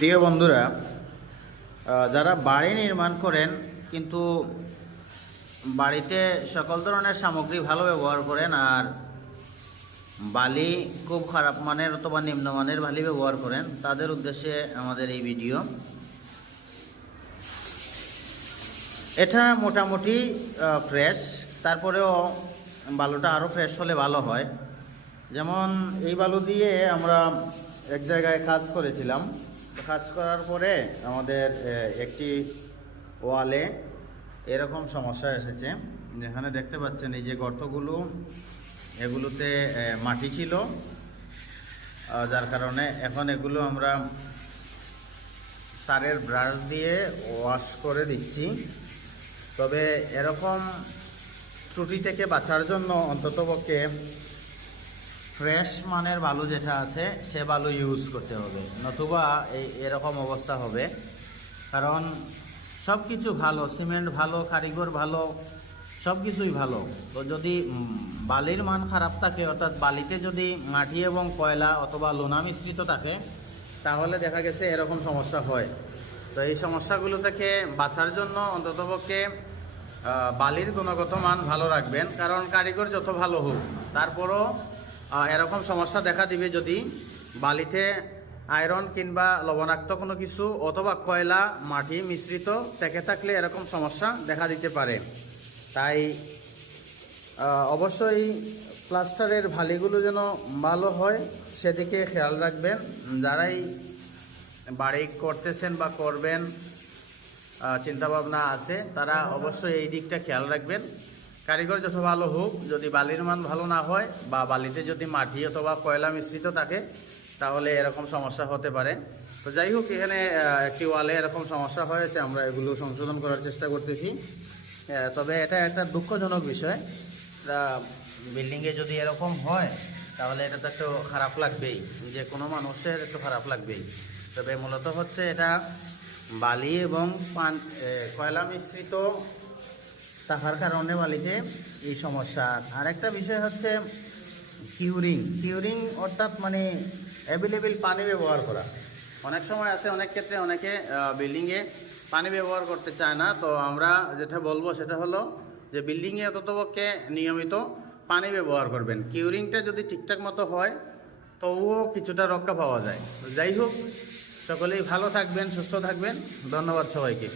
প্রিয় বন্ধুরা যারা বাড়ি নির্মাণ করেন, কিন্তু বাড়িতে সকল ধরনের সামগ্রী ভালো ব্যবহার করেন আর বালি খুব খারাপ মানের অথবা নিম্নমানের বালি ব্যবহার করেন, তাদের উদ্দেশ্যে আমাদের এই ভিডিও। এটা মোটামুটি ফ্রেশ তারপরেও বালুটা আরও ফ্রেশ হলে ভালো হয়। যেমন এই বালু দিয়ে আমরা এক জায়গায় কাজ করেছিলাম। কাজ করার পরে আমাদের একটি ওয়ালে এরকম সমস্যা এসেছে, যেখানে দেখতে পাচ্ছেন এই যে গর্তগুলো, এগুলোতে মাটি ছিল যার কারণে এখন এগুলো আমরা তারের ব্রাশ দিয়ে ওয়াশ করে দিচ্ছি। তবে এরকম ত্রুটি থেকে বাঁচার জন্য অন্ততপক্ষে ফ্রেশ মানের বালু যেটা আছে, সে বালু ইউজ করতে হবে। নতুবা এই এরকম অবস্থা হবে। কারণ সব কিছু ভালো, সিমেন্ট ভালো, কারিগর ভালো সব কিছুই ভালো। তো যদি বালির মান খারাপ থাকে, অর্থাৎ বালিতে যদি মাটি এবং কয়লা অথবা লোনা মিশ্রিত থাকে, তাহলে দেখা গেছে এরকম সমস্যা হয়। তো এই সমস্যাগুলো থেকে বাঁচার জন্য অন্ততপক্ষে বালির গুণগত মান ভালো রাখবেন। কারণ কারিগর যত ভালো হোক, তারপরও এরকম সমস্যা দেখা দিবে যদি বালিতে আয়রন কিংবা লবণাক্ত কোনো কিছু অথবা কয়লা, মাটি মিশ্রিত থেকে থাকলে এরকম সমস্যা দেখা দিতে পারে। তাই অবশ্যই প্লাস্টারের ভালিগুলো যেন ভালো হয় সেদিকে খেয়াল রাখবেন। যারাই বাড়ি করতেছেন বা করবেন চিন্তাভাবনা আছে, তারা অবশ্যই এই দিকটা খেয়াল রাখবেন। কারিগর যত ভালো হোক, যদি বালির মান ভালো না হয় বা বালিতে যদি মাটি অথবা কয়লা মিশ্রিত থাকে, তাহলে এরকম সমস্যা হতে পারে। তো যাই হোক, এখানে একটি ওয়ালে এরকম সমস্যা হয়েছে, আমরা এগুলো সংশোধন করার চেষ্টা করতেছি। তবে এটা একটা দুঃখজনক বিষয়। বিল্ডিংয়ে যদি এরকম হয়, তাহলে এটা তো একটু খারাপ লাগবেই। যে কোনো মানুষের একটু খারাপ লাগবেই। তবে মূলত হচ্ছে এটা বালি এবং পান কয়লা মিশ্রিত থাকার কারণে বালিতে এই সমস্যা। আরেকটা বিষয় হচ্ছে কিউরিং কিউরিং অর্থাৎ মানে অ্যাভেলেবেল পানি ব্যবহার করা। অনেক সময় আছে, অনেক ক্ষেত্রে অনেকে বিল্ডিংয়ে পানি ব্যবহার করতে চায় না। তো আমরা যেটা বলব সেটা হলো যে বিল্ডিংয়ে অন্ততপক্ষে নিয়মিত পানি ব্যবহার করবেন। কিউরিংটা যদি ঠিকঠাক মতো হয়, তবুও কিছুটা রক্ষা পাওয়া যায়। যাই হোক, সকলেই ভালো থাকবেন, সুস্থ থাকবেন। ধন্যবাদ সবাইকে।